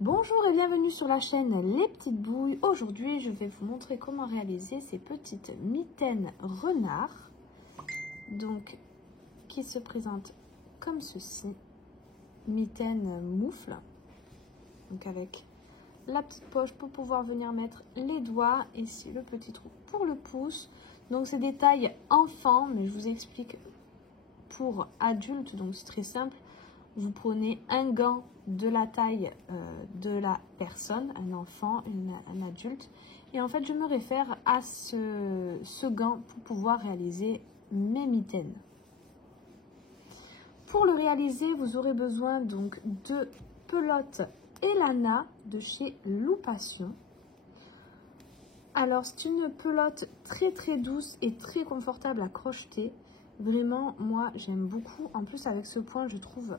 Bonjour et bienvenue sur la chaîne Les Petites Bouilles. Aujourd'hui, je vais vous montrer comment réaliser ces petites mitaines renard. Donc, qui se présentent comme ceci. Mitaines moufle. Donc avec la petite poche pour pouvoir venir mettre les doigts. Ici, le petit trou pour le pouce. Donc, c'est des tailles enfants, mais je vous explique pour adultes. Donc, c'est très simple. Vous prenez un gant de la taille de la personne, un enfant, un adulte. Et en fait, je me réfère à ce gant pour pouvoir réaliser mes mitaines. Pour le réaliser, vous aurez besoin donc de pelote Elana de chez Loupation. Alors, c'est une pelote très douce et très confortable à crocheter. Vraiment, moi, j'aime beaucoup. En plus, avec ce point, je trouve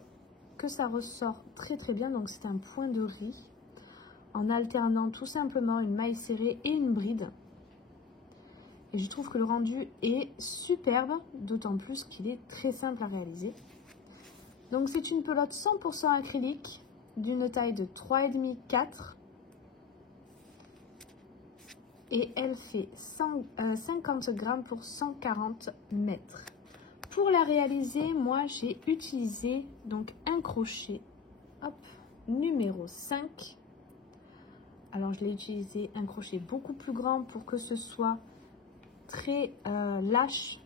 que ça ressort très bien. Donc, c'est un point de riz en alternant tout simplement une maille serrée et une bride. Et je trouve que le rendu est superbe, d'autant plus qu'il est très simple à réaliser. Donc, c'est une pelote 100% acrylique d'une taille de 3,5-4. Et elle fait 50 grammes pour 140 mètres. Pour la réaliser, moi, j'ai utilisé donc un crochet numéro 5. Alors, je l'ai utilisé un crochet beaucoup plus grand pour que ce soit très lâche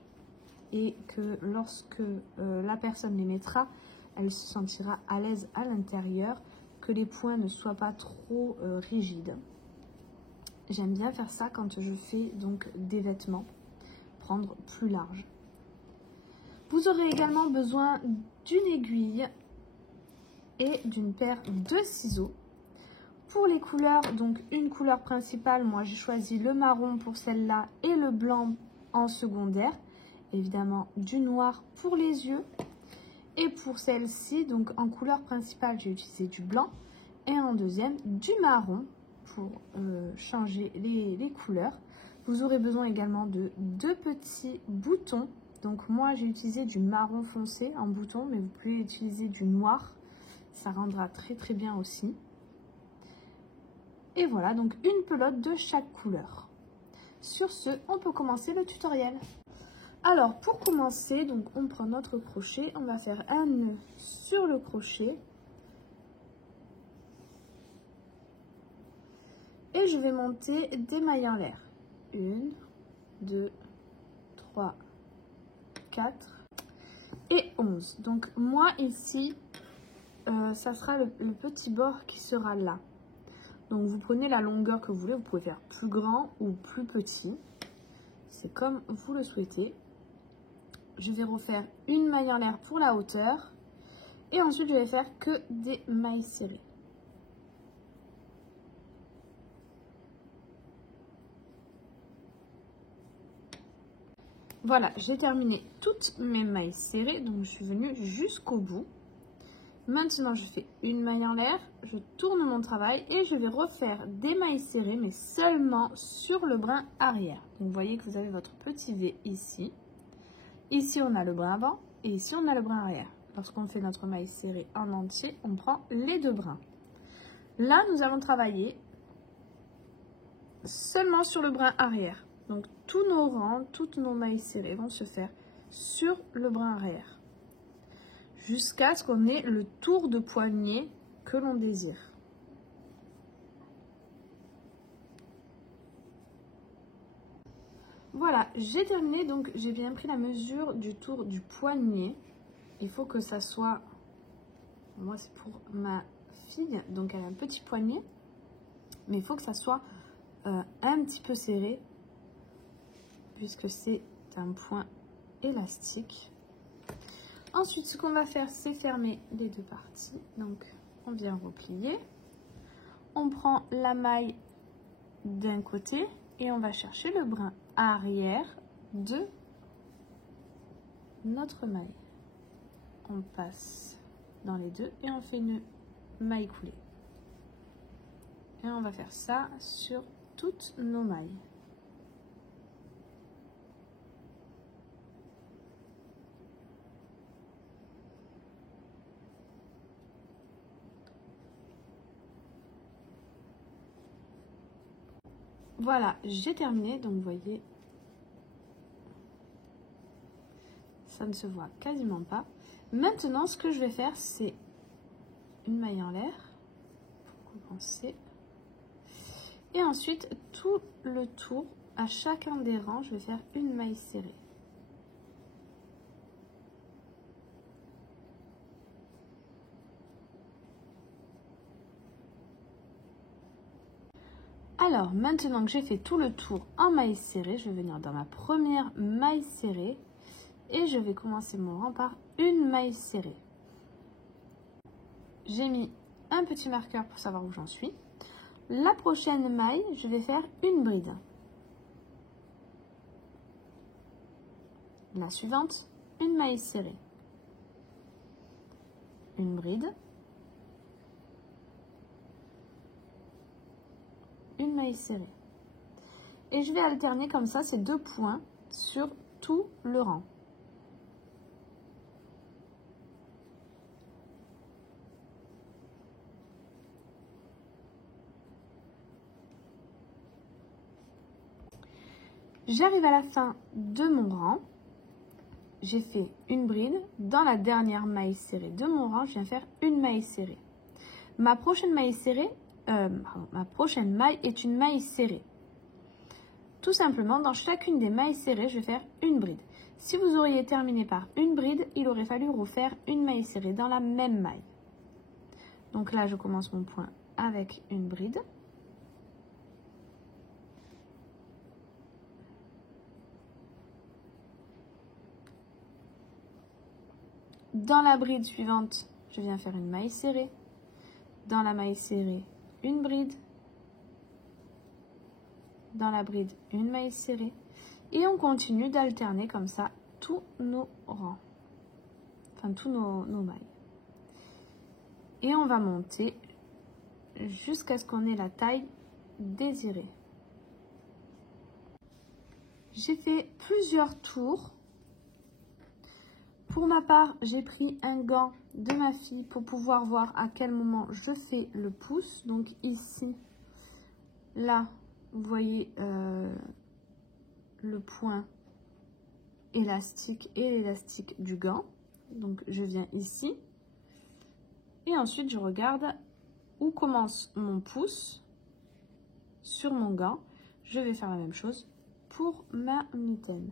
et que lorsque la personne les mettra, elle se sentira à l'aise à l'intérieur, que les points ne soient pas trop rigides. J'aime bien faire ça quand je fais donc des vêtements, prendre plus large. Vous aurez également besoin d'une aiguille et d'une paire de ciseaux. Pour les couleurs, donc une couleur principale, moi j'ai choisi le marron pour celle-là et le blanc en secondaire. Évidemment du noir pour les yeux. Et pour celle-ci, donc en couleur principale, j'ai utilisé du blanc et en deuxième du marron pour changer les couleurs. Vous aurez besoin également de 2 petits boutons. Donc moi j'ai utilisé du marron foncé en bouton, mais vous pouvez utiliser du noir, ça rendra très bien aussi. Et voilà, donc une pelote de chaque couleur. Sur ce, on peut commencer le tutoriel. Alors pour commencer, donc on prend notre crochet, on va faire un nœud sur le crochet. Et je vais monter des mailles en l'air. 1, 2, 3, 4 et 11. Donc moi ici, ça sera le petit bord qui sera là. Donc vous prenez la longueur que vous voulez, vous pouvez faire plus grand ou plus petit. C'est comme vous le souhaitez. Je vais refaire une maille en l'air pour la hauteur. Et ensuite je vais faire que des mailles serrées. Voilà, j'ai terminé toutes mes mailles serrées, donc je suis venue jusqu'au bout. Maintenant, je fais une maille en l'air, je tourne mon travail et je vais refaire des mailles serrées, mais seulement sur le brin arrière. Donc, vous voyez que vous avez votre petit V ici. Ici, on a le brin avant et ici, on a le brin arrière. Lorsqu'on fait notre maille serrée en entier, on prend les 2 brins. Là, nous allons travailler seulement sur le brin arrière. Donc, tous nos rangs, toutes nos mailles serrées vont se faire sur le brin arrière. Jusqu'à ce qu'on ait le tour de poignet que l'on désire. Voilà, j'ai terminé. Donc, j'ai bien pris la mesure du tour du poignet. Il faut que ça soit... Moi, c'est pour ma fille. Donc, elle a un petit poignet. Mais il faut que ça soit un petit peu serré, puisque c'est un point élastique. Ensuite, ce qu'on va faire, c'est fermer les 2 parties. Donc, on vient replier. On prend la maille d'un côté et on va chercher le brin arrière de notre maille. On passe dans les 2 et on fait une maille coulée. Et on va faire ça sur toutes nos mailles. Voilà, j'ai terminé. Donc, vous voyez, ça ne se voit quasiment pas. Maintenant, ce que je vais faire, c'est une maille en l'air pour compenser. Et ensuite, tout le tour, à chacun des rangs, je vais faire une maille serrée. Alors, maintenant que j'ai fait tout le tour en maille serrée, je vais venir dans ma première maille serrée et je vais commencer mon rang par une maille serrée. J'ai mis un petit marqueur pour savoir où j'en suis. La prochaine maille, je vais faire une bride. La suivante, une maille serrée. Une bride. Une maille serrée. Et je vais alterner comme ça ces 2 points sur tout le rang. J'arrive à la fin de mon rang. J'ai fait une bride. Dans la dernière maille serrée de mon rang, je viens faire une maille serrée. Ma prochaine maille serrée, ma prochaine maille est une maille serrée. Tout simplement, dans chacune des mailles serrées, je vais faire une bride. Si vous auriez terminé par une bride, il aurait fallu refaire une maille serrée dans la même maille. Donc là, je commence mon point avec une bride. Dans la bride suivante, je viens faire une maille serrée. Dans la maille serrée, une bride. Dans la bride, une maille serrée. Et on continue d'alterner comme ça tous nos rangs. Enfin, tous nos mailles. Et on va monter jusqu'à ce qu'on ait la taille désirée. J'ai fait plusieurs tours. Pour ma part, j'ai pris un gant de ma fille pour pouvoir voir à quel moment je fais le pouce. Donc ici, là, vous voyez le point élastique et l'élastique du gant. Donc je viens ici. Et ensuite, je regarde où commence mon pouce sur mon gant. Je vais faire la même chose pour ma mitaine.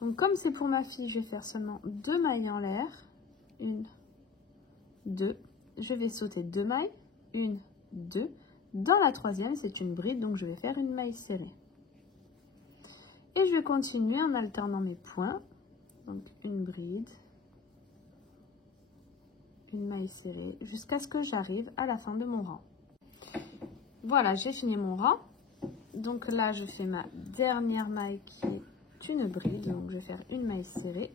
Donc comme c'est pour ma fille, je vais faire seulement 2 mailles en l'air. 1, 2. Je vais sauter 2 mailles. 1, 2. Dans la troisième, c'est une bride, donc je vais faire une maille serrée. Et je vais continuer en alternant mes points. Donc une bride. Une maille serrée jusqu'à ce que j'arrive à la fin de mon rang. Voilà, j'ai fini mon rang. Donc là, je fais ma dernière maille qui est une bride, donc je vais faire une maille serrée.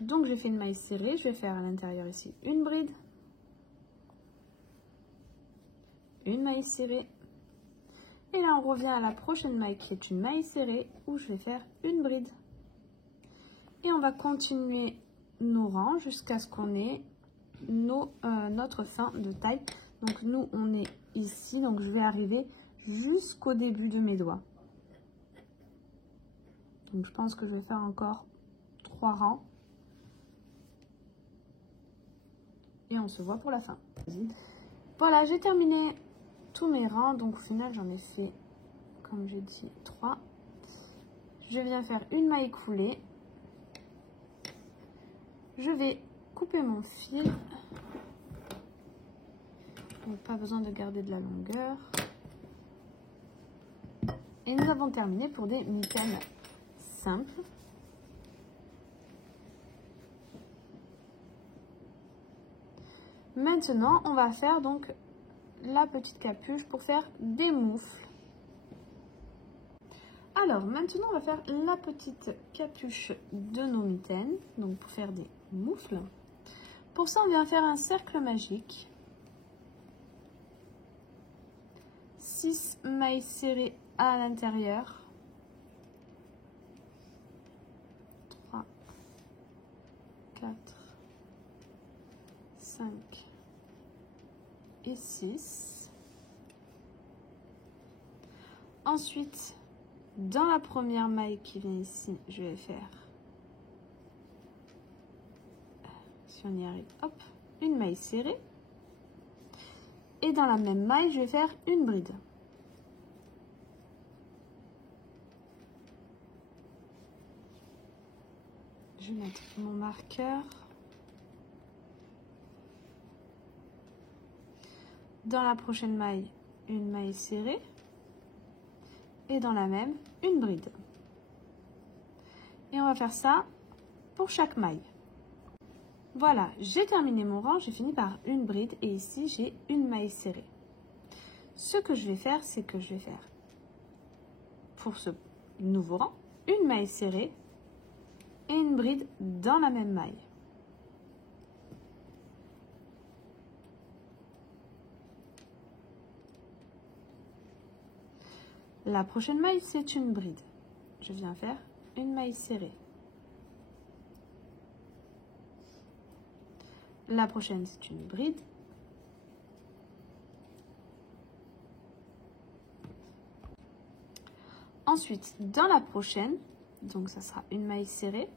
Donc j'ai fait une maille serrée, je vais faire à l'intérieur ici une bride, une maille serrée, et là on revient à la prochaine maille qui est une maille serrée où je vais faire une bride. Et on va continuer nos rangs jusqu'à ce qu'on ait notre fin de taille. Donc nous on est ici, donc je vais arriver jusqu'au début de mes doigts. Donc je pense que je vais faire encore 3 rangs. Et on se voit pour la fin. Voilà, j'ai terminé tous mes rangs. Donc au final, j'en ai fait, comme j'ai dit, 3. Je viens faire une maille coulée. Je vais couper mon fil. Donc pas besoin de garder de la longueur. Et nous avons terminé pour des mitaines simples. Maintenant, on va faire donc la petite capuche pour faire des moufles. Alors, maintenant, on va faire la petite capuche de nos mitaines, donc pour faire des moufles. Pour ça, on vient faire un cercle magique. 6 mailles serrées à l'intérieur. 3, 4, 5 et 6. Ensuite, dans la première maille qui vient ici, je vais faire, si on y arrive, hop, une maille serrée. Et dans la même maille, je vais faire une bride. Je vais mettre mon marqueur. Dans la prochaine maille, une maille serrée. Et dans la même, une bride. Et on va faire ça pour chaque maille. Voilà, j'ai terminé mon rang, j'ai fini par une bride et ici j'ai une maille serrée. Ce que je vais faire, c'est que je vais faire pour ce nouveau rang, une maille serrée et une bride dans la même maille. La prochaine maille, c'est une bride. Je viens faire une maille serrée. La prochaine, c'est une bride. Ensuite, dans la prochaine, donc ça sera une maille serrée.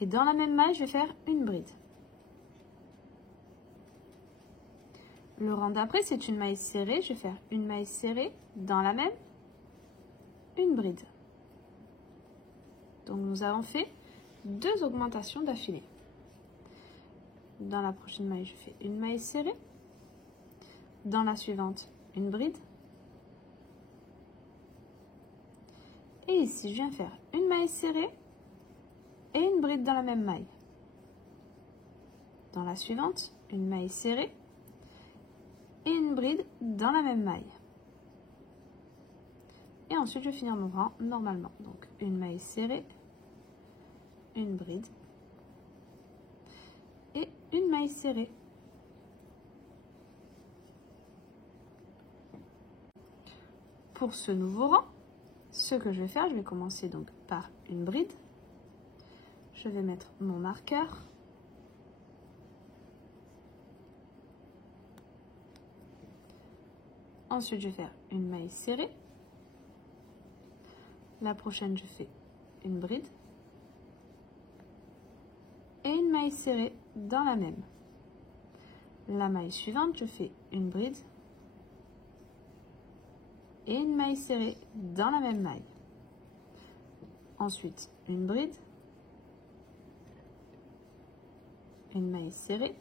Et dans la même maille, je vais faire une bride. Le rang d'après, c'est une maille serrée. Je vais faire une maille serrée dans la même, une bride. Donc, nous avons fait 2 augmentations d'affilée. Dans la prochaine maille, je fais une maille serrée. Dans la suivante, une bride. Et ici, je viens faire une maille serrée et une bride dans la même maille. Dans la suivante, une maille serrée et une bride dans la même maille. Et ensuite, je vais finir mon rang normalement. Donc, une maille serrée, une bride et une maille serrée. Pour ce nouveau rang, ce que je vais faire, je vais commencer donc par une bride. Je vais mettre mon marqueur. Ensuite, je vais faire une maille serrée. La prochaine, je fais une bride. Et une maille serrée dans la même. La maille suivante, je fais une bride. Et une maille serrée dans la même maille. Ensuite, une bride. Une maille serrée.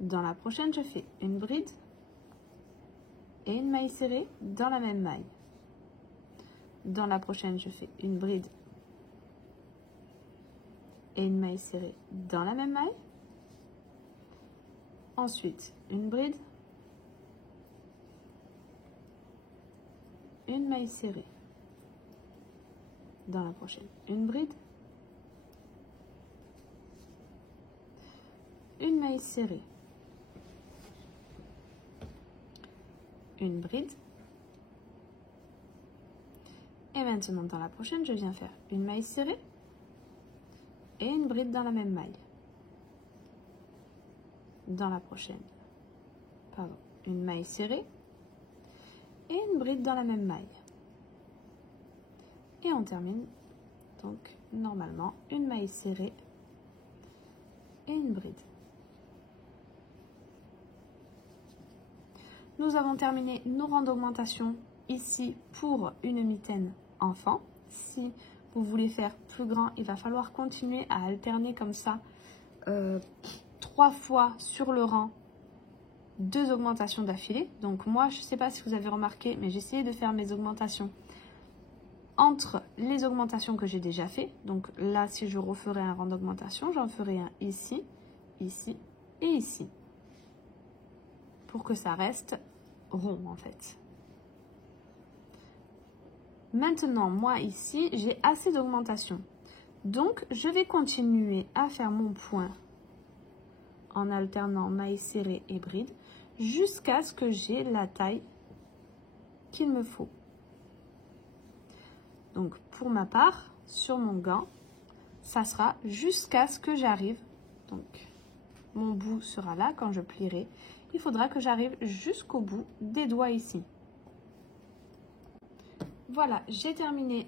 Dans la prochaine, je fais une bride. Et une maille serrée dans la même maille. Dans la prochaine, je fais une bride et une maille serrée dans la même maille. Ensuite, une bride, une maille serrée. Dans la prochaine, une bride, une maille serrée, une bride. Et maintenant, dans la prochaine, je viens faire une maille serrée et une bride dans la même maille. Dans la prochaine, pardon, une maille serrée et une bride dans la même maille. Et on termine donc normalement une maille serrée et une bride. Nous avons terminé nos rangs d'augmentation ici pour une mitaine enfant. Si vous voulez faire plus grand, il va falloir continuer à alterner comme ça 3 fois sur le rang 2 augmentations d'affilée. Donc moi, je ne sais pas si vous avez remarqué, mais j'ai essayé de faire mes augmentations entre les augmentations que j'ai déjà fait. Donc là, si je referais un rang d'augmentation, j'en ferai un ici, ici et ici. Pour que ça reste rond en fait. Maintenant, moi ici, j'ai assez d'augmentation. Donc, je vais continuer à faire mon point en alternant maille serrée et bride jusqu'à ce que j'ai la taille qu'il me faut. Donc, pour ma part, sur mon gant, ça sera jusqu'à ce que j'arrive. Donc, mon bout sera là quand je plierai. Il faudra que j'arrive jusqu'au bout des doigts ici. Voilà, j'ai terminé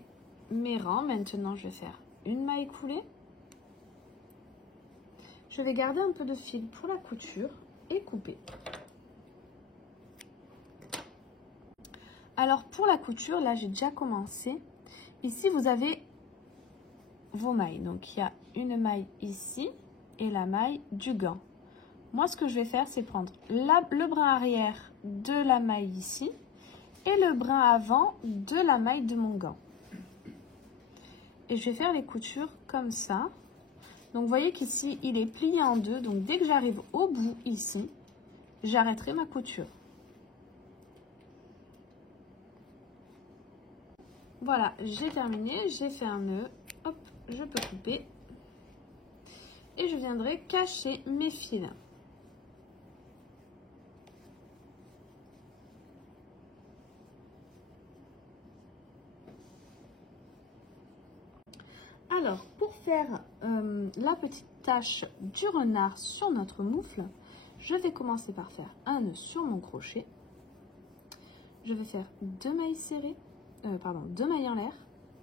mes rangs. Maintenant, je vais faire une maille coulée. Je vais garder un peu de fil pour la couture et couper. Alors, pour la couture, là, j'ai déjà commencé. Ici, vous avez vos mailles. Donc, il y a une maille ici et la maille du gant. Moi, ce que je vais faire, c'est prendre le brin arrière de la maille ici et le brin avant de la maille de mon gant. Et je vais faire les coutures comme ça. Donc, vous voyez qu'ici, il est plié en deux. Donc, dès que j'arrive au bout ici, j'arrêterai ma couture. Voilà, j'ai terminé. J'ai fait un nœud. Hop, je peux couper. Et je viendrai cacher mes fils. Alors, pour faire la petite tache du renard sur notre moufle, je vais commencer par faire un nœud sur mon crochet. Je vais faire 2 mailles serrées, 2 mailles en l'air,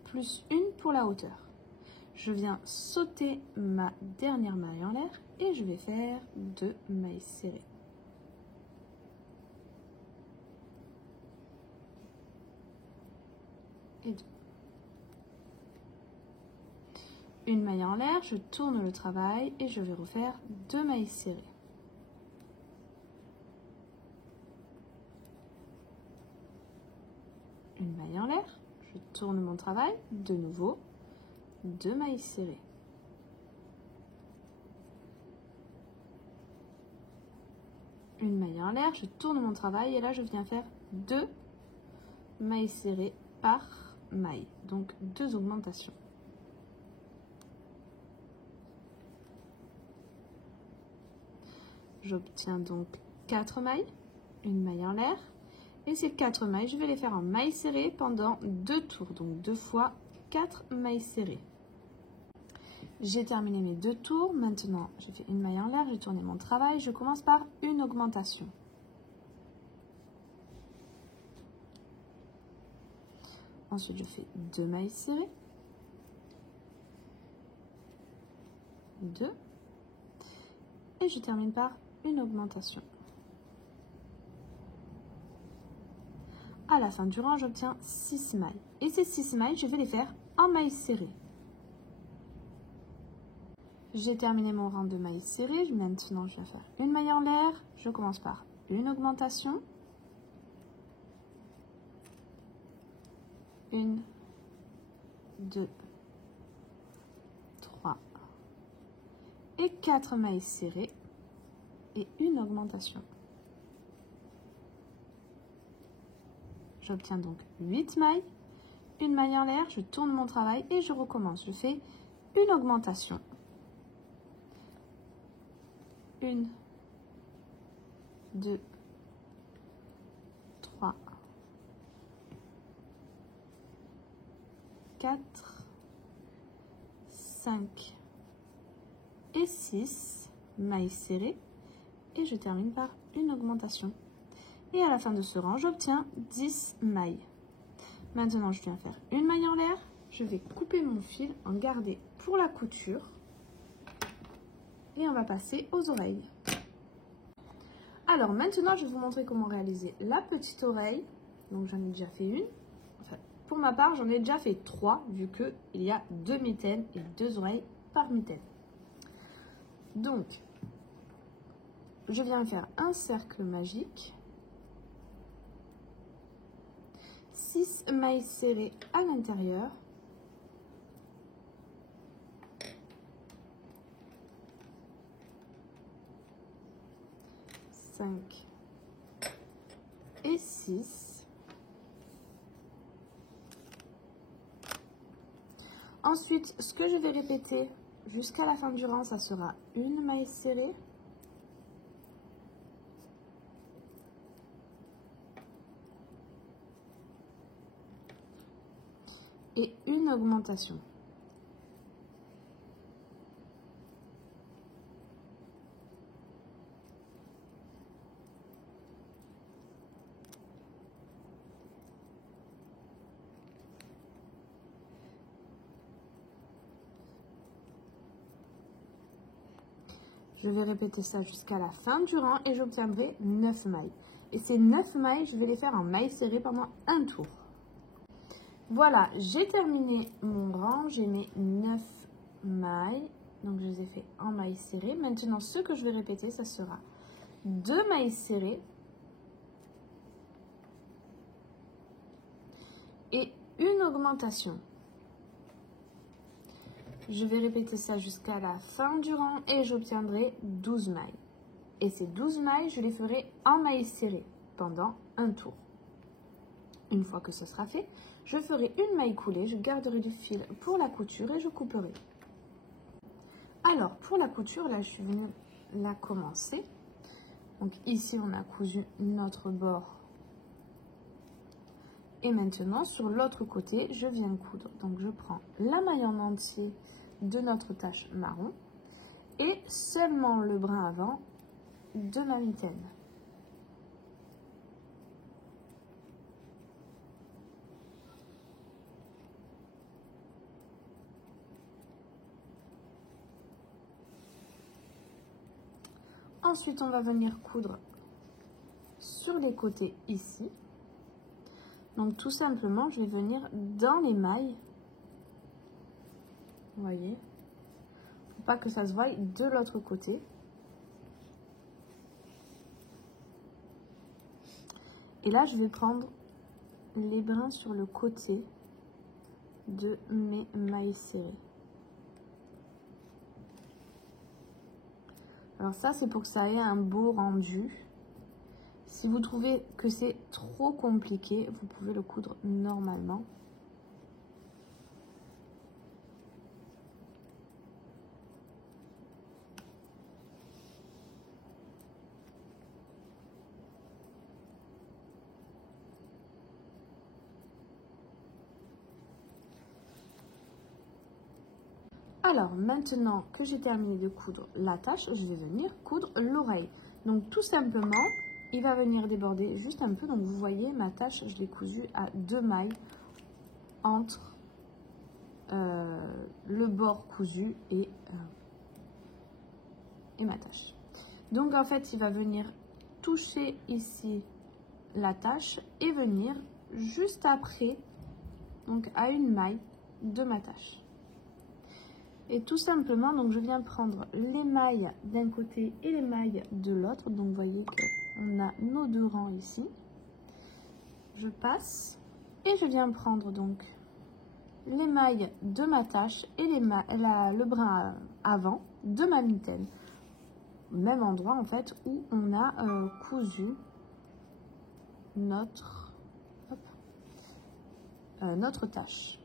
plus une pour la hauteur. Je viens sauter ma dernière maille en l'air et je vais faire 2 mailles serrées. Et 2. Une maille en l'air, je tourne le travail et je vais refaire 2 mailles serrées. Une maille en l'air, je tourne mon travail, de nouveau, 2 mailles serrées. Une maille en l'air, je tourne mon travail et là je viens faire 2 mailles serrées par maille, donc 2 augmentations. J'obtiens donc 4 mailles, une maille en l'air. Et ces 4 mailles, je vais les faire en mailles serrées pendant 2 tours. Donc 2 fois 4 mailles serrées. J'ai terminé mes 2 tours. Maintenant, j'ai fait une maille en l'air, j'ai tourné mon travail. Je commence par une augmentation. Ensuite, je fais 2 mailles serrées. 2. Et je termine par une augmentation. À la fin du rang, j'obtiens 6 mailles. Et ces 6 mailles, je vais les faire en mailles serrées. J'ai terminé mon rang de mailles serrées. Maintenant, je vais faire une maille en l'air. Je commence par une augmentation. 1, 2, 3 et 4 mailles serrées et une augmentation. J'obtiens donc 8 mailles, une maille en l'air, je tourne mon travail et je recommence. Je fais une augmentation. 1, 2, 3, 4, 5 et 6 mailles serrées et je termine par une augmentation. Et à la fin de ce rang, j'obtiens 10 mailles. Maintenant, je viens faire une maille en l'air. Je vais couper mon fil, en garder pour la couture. Et on va passer aux oreilles. Alors maintenant, je vais vous montrer comment réaliser la petite oreille. Donc j'en ai déjà fait une. Enfin, pour ma part, j'en ai déjà fait 3, vu qu'il y a 2 mitaines et 2 oreilles par mitaine. Donc, je viens faire un cercle magique. 6 mailles serrées à l'intérieur. Et 6. Ensuite, ce que je vais répéter jusqu'à la fin du rang, ça sera une maille serrée. Et une augmentation. Je vais répéter ça jusqu'à la fin du rang et j'obtiendrai 9 mailles. Et ces 9 mailles, je vais les faire en mailles serrées pendant un tour. Voilà, j'ai terminé mon rang, j'ai mis 9 mailles. Donc, je les ai fait en mailles serrées. Maintenant, ce que je vais répéter, ça sera 2 mailles serrées et une augmentation. Je vais répéter ça jusqu'à la fin du rang et j'obtiendrai 12 mailles. Et ces 12 mailles, je les ferai en mailles serrées pendant un tour. Une fois que ce sera fait, je ferai une maille coulée, je garderai du fil pour la couture et je couperai. Alors, pour la couture, là, je suis venue la commencer. Donc ici, on a cousu notre bord. Et maintenant, sur l'autre côté, je viens coudre. Donc, je prends la maille en entier de notre tache marron et seulement le brin avant de ma mitaine. Ensuite, on va venir coudre sur les côtés ici. Donc, tout simplement, je vais venir dans les mailles. Vous voyez, faut pas que ça se voie de l'autre côté. Et là, je vais prendre les brins sur le côté de mes mailles serrées. Alors ça, c'est pour que ça ait un beau rendu. Si vous trouvez que c'est trop compliqué, vous pouvez le coudre normalement. Alors, maintenant que j'ai terminé de coudre la tache, je vais venir coudre l'oreille. Donc, tout simplement, il va venir déborder juste un peu. Donc, vous voyez, ma tache, je l'ai cousue à 2 mailles entre le bord cousu et ma tache. Donc, en fait, il va venir toucher ici la tache et venir juste après, donc à une maille de ma tache. Et tout simplement, donc je viens prendre les mailles d'un côté et les mailles de l'autre. Donc vous voyez qu'on a nos 2 rangs ici. Je passe et je viens prendre donc les mailles de ma tache et le brin avant de ma mitaine. Même endroit en fait où on a cousu notre tache.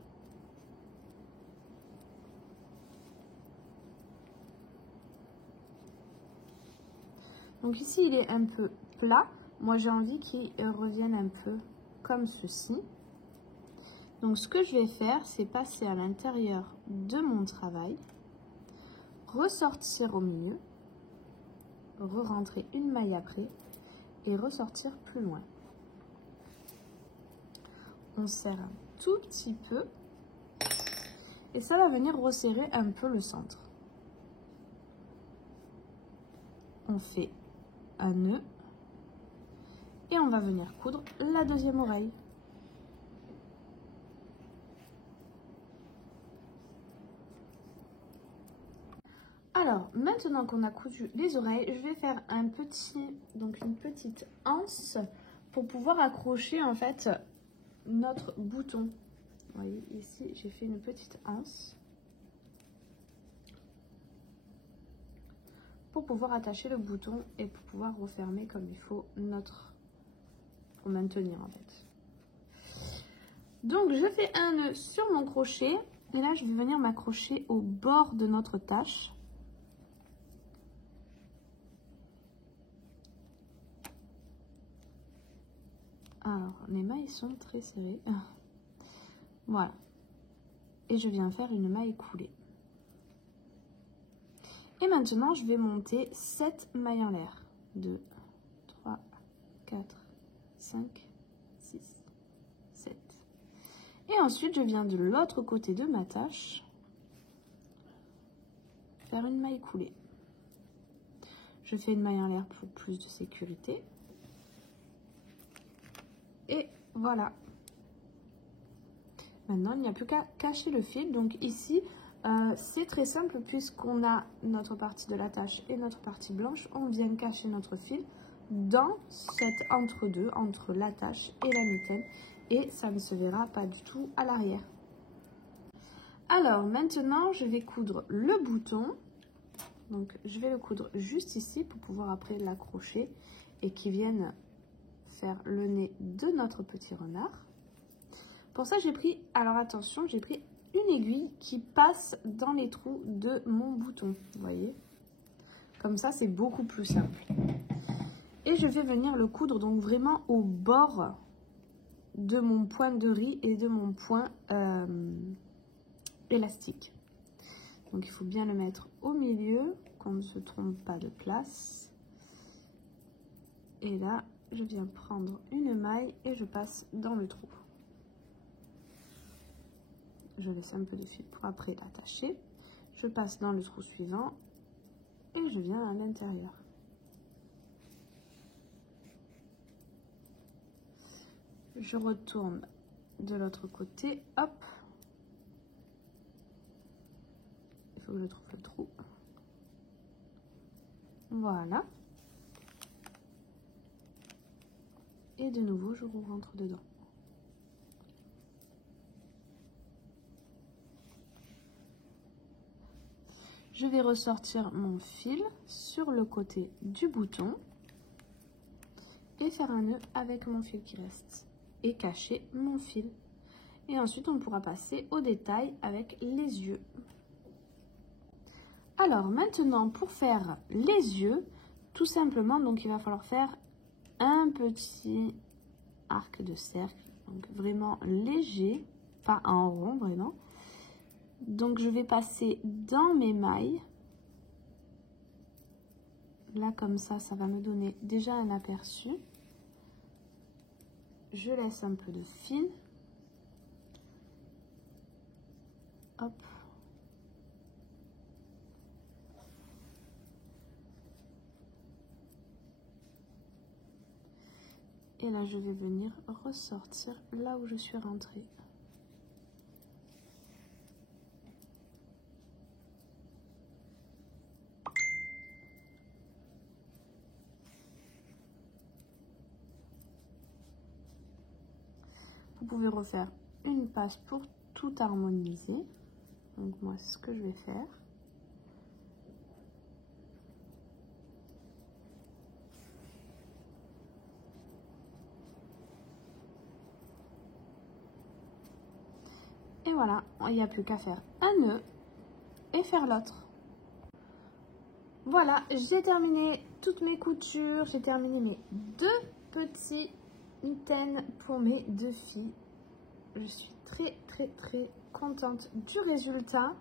Donc ici, il est un peu plat. Moi, j'ai envie qu'il revienne un peu comme ceci. Donc, ce que je vais faire, c'est passer à l'intérieur de mon travail, ressortir au milieu, re-rentrer une maille après et ressortir plus loin. On serre un tout petit peu et ça va venir resserrer un peu le centre. On fait un nœud et on va venir coudre la deuxième oreille. Alors maintenant qu'on a cousu les oreilles, je vais faire une petite anse pour pouvoir accrocher en fait notre bouton. Vous voyez ici, j'ai fait une petite anse pour pouvoir attacher le bouton et pour pouvoir refermer comme il faut pour maintenir en fait. Donc je fais un nœud sur mon crochet et là je vais venir m'accrocher au bord de notre tache. Alors les mailles sont très serrées. Voilà. Et je viens faire une maille coulée. Et maintenant, je vais monter 7 mailles en l'air. 2, 3, 4, 5, 6, 7. Et ensuite, je viens de l'autre côté de ma tache faire une maille coulée. Je fais une maille en l'air pour plus de sécurité. Et voilà. Maintenant, il n'y a plus qu'à cacher le fil. Donc ici, c'est très simple puisqu'on a notre partie de l'attache et notre partie blanche. On vient cacher notre fil dans cet entre-deux, entre l'attache et la mitaine. Et ça ne se verra pas du tout à l'arrière. Alors maintenant, je vais coudre le bouton. Donc je vais le coudre juste ici pour pouvoir après l'accrocher et qu'il vienne faire le nez de notre petit renard. Pour ça, j'ai pris, alors attention, j'ai pris une aiguille qui passe dans les trous de mon bouton, vous voyez. Comme ça, c'est beaucoup plus simple. Et je vais venir le coudre donc vraiment au bord de mon point de riz et de mon point élastique. Donc il faut bien le mettre au milieu, qu'on ne se trompe pas de place. Et là, je viens prendre une maille et je passe dans le trou. Je laisse un peu de fil pour après l'attacher. Je passe dans le trou suivant et je viens à l'intérieur. Je retourne de l'autre côté, hop. Il faut que je trouve le trou. Voilà. Et de nouveau, je rentre dedans. Je vais ressortir mon fil sur le côté du bouton et faire un nœud avec mon fil qui reste et cacher mon fil. Et ensuite, on pourra passer au détail avec les yeux. Alors maintenant, pour faire les yeux, tout simplement, donc il va falloir faire un petit arc de cercle, donc vraiment léger, pas en rond vraiment. Donc je vais passer dans mes mailles. Là comme ça, ça va me donner déjà un aperçu. Je laisse un peu de fil. Hop. Et là, je vais venir ressortir là où je suis rentrée. Vous pouvez refaire une passe pour tout harmoniser. Donc moi, c'est ce que je vais faire. Et voilà, il n'y a plus qu'à faire un nœud et faire l'autre. Voilà, j'ai terminé toutes mes coutures, j'ai terminé mes deux petits mitaines pour mes deux filles. Je suis très contente du résultat.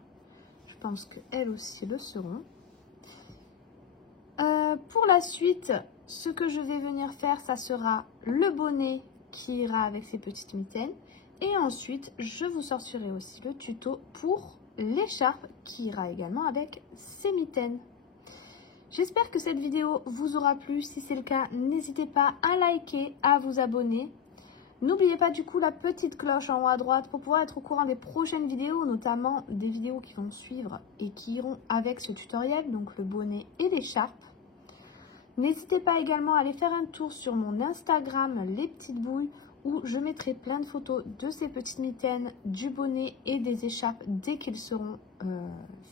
Je pense qu'elles aussi le seront. Pour la suite, ce que je vais venir faire, ça sera le bonnet qui ira avec ces petites mitaines. Et ensuite, je vous sortirai aussi le tuto pour l'écharpe qui ira également avec ces mitaines. J'espère que cette vidéo vous aura plu. Si c'est le cas, n'hésitez pas à liker, à vous abonner. N'oubliez pas du coup la petite cloche en haut à droite pour pouvoir être au courant des prochaines vidéos, notamment des vidéos qui vont suivre et qui iront avec ce tutoriel, donc le bonnet et l'écharpe. N'hésitez pas également à aller faire un tour sur mon Instagram, les petites bouilles, où je mettrai plein de photos de ces petites mitaines, du bonnet et des écharpes dès qu'ils seront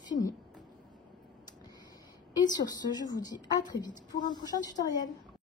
finis. Et sur ce, je vous dis à très vite pour un prochain tutoriel.